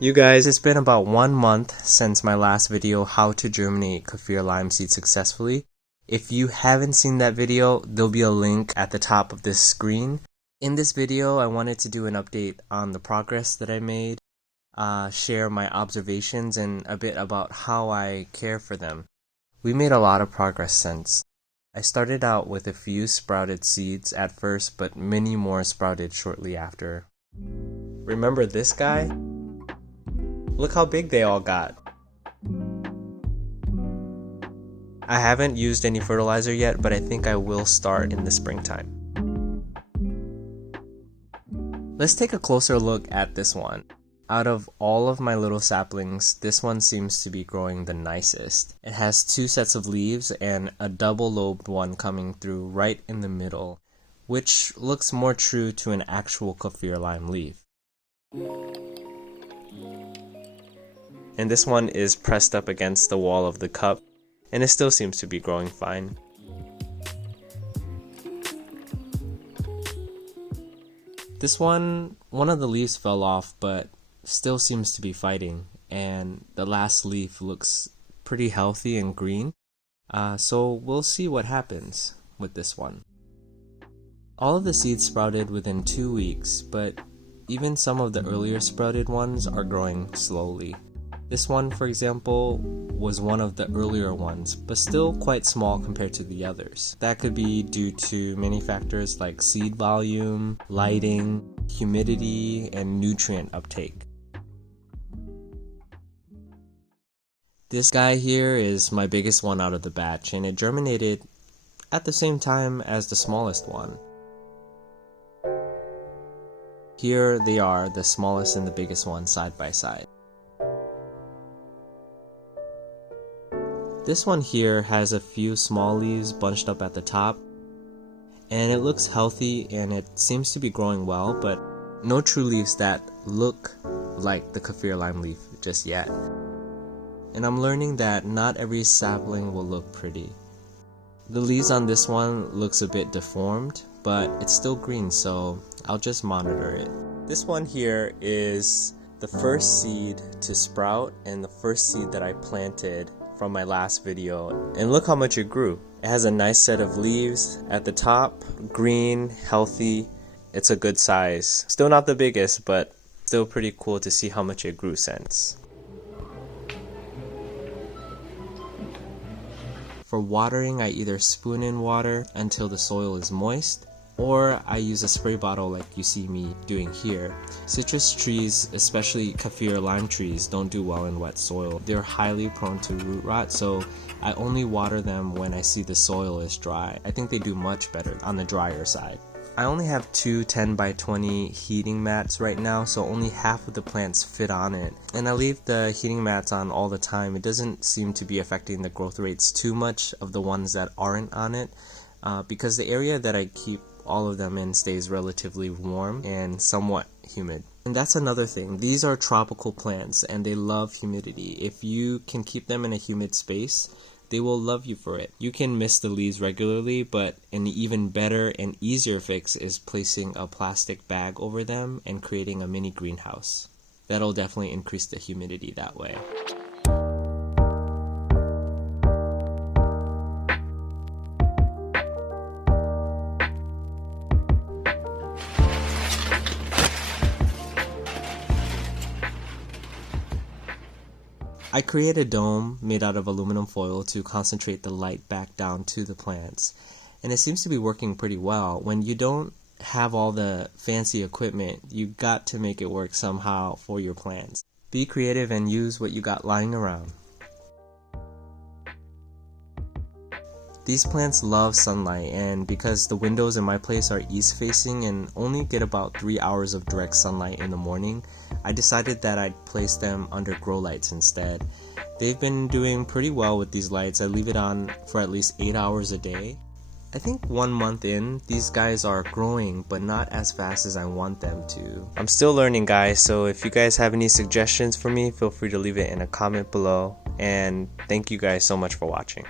You guys, it's been about 1 month since my last video, how to germinate Kaffir lime seed successfully. If you haven't seen that video, there'll be a link at the top of this screen. In this video, I wanted to do an update on the progress that I made, share my observations, and a bit about how I care for them. We made a lot of progress since. I started out with a few sprouted seeds at first, but many more sprouted shortly after. Remember this guy? Look how big they all got. I haven't used any fertilizer yet, but I think I will start in the springtime. Let's take a closer look at this one. Out of all of my little saplings, this one seems to be growing the nicest. It has 2 sets of leaves and a double-lobed one coming through right in the middle, which looks more true to an actual Kaffir lime leaf. And this one is pressed up against the wall of the cup, and it still seems to be growing fine. This one of the leaves fell off, but still seems to be fighting, and the last leaf looks pretty healthy and green, so we'll see what happens with this one. All of the seeds sprouted within 2 weeks, but even some of the earlier sprouted ones are growing slowly. This one, for example, was one of the earlier ones, but still quite small compared to the others. That could be due to many factors like seed volume, lighting, humidity, and nutrient uptake. This guy here is my biggest one out of the batch, and it germinated at the same time as the smallest one. Here they are, the smallest and the biggest one side by side. This one here has a few small leaves bunched up at the top, and it looks healthy and it seems to be growing well, but no true leaves that look like the Kaffir lime leaf just yet. And I'm learning that not every sapling will look pretty. The leaves on this one looks a bit deformed, but it's still green, so I'll just monitor it. This one here is the first seed to sprout and the first seed that I planted from my last video, and look how much it grew. It has a nice set of leaves at the top, green, healthy. It's a good size. Still not the biggest, but still pretty cool to see how much it grew since. For watering, I either spoon in water until the soil is moist, or I use a spray bottle like you see me doing here. Citrus trees, especially Kaffir lime trees, don't do well in wet soil. They're highly prone to root rot, so I only water them when I see the soil is dry. I think they do much better on the drier side. I only have 2 10x20 heating mats right now, so only half of the plants fit on it. And I leave the heating mats on all the time. It doesn't seem to be affecting the growth rates too much of the ones that aren't on it, because the area that I keep all of them in stays relatively warm and somewhat humid. And that's another thing. These are tropical plants and they love humidity. If you can keep them in a humid space, they will love you for it. You can mist the leaves regularly, but an even better and easier fix is placing a plastic bag over them and creating a mini greenhouse. That'll definitely increase the humidity that way. I create a dome made out of aluminum foil to concentrate the light back down to the plants, and it seems to be working pretty well. When you don't have all the fancy equipment, you got to make it work somehow for your plants. Be creative and use what you got lying around. These plants love sunlight, and because the windows in my place are east facing and only get about 3 hours of direct sunlight in the morning, I decided that I'd place them under grow lights instead. They've been doing pretty well with these lights. I leave it on for at least 8 hours a day. I think 1 month in, these guys are growing, but not as fast as I want them to. I'm still learning, guys, so if you guys have any suggestions for me, feel free to leave it in a comment below. And thank you guys so much for watching.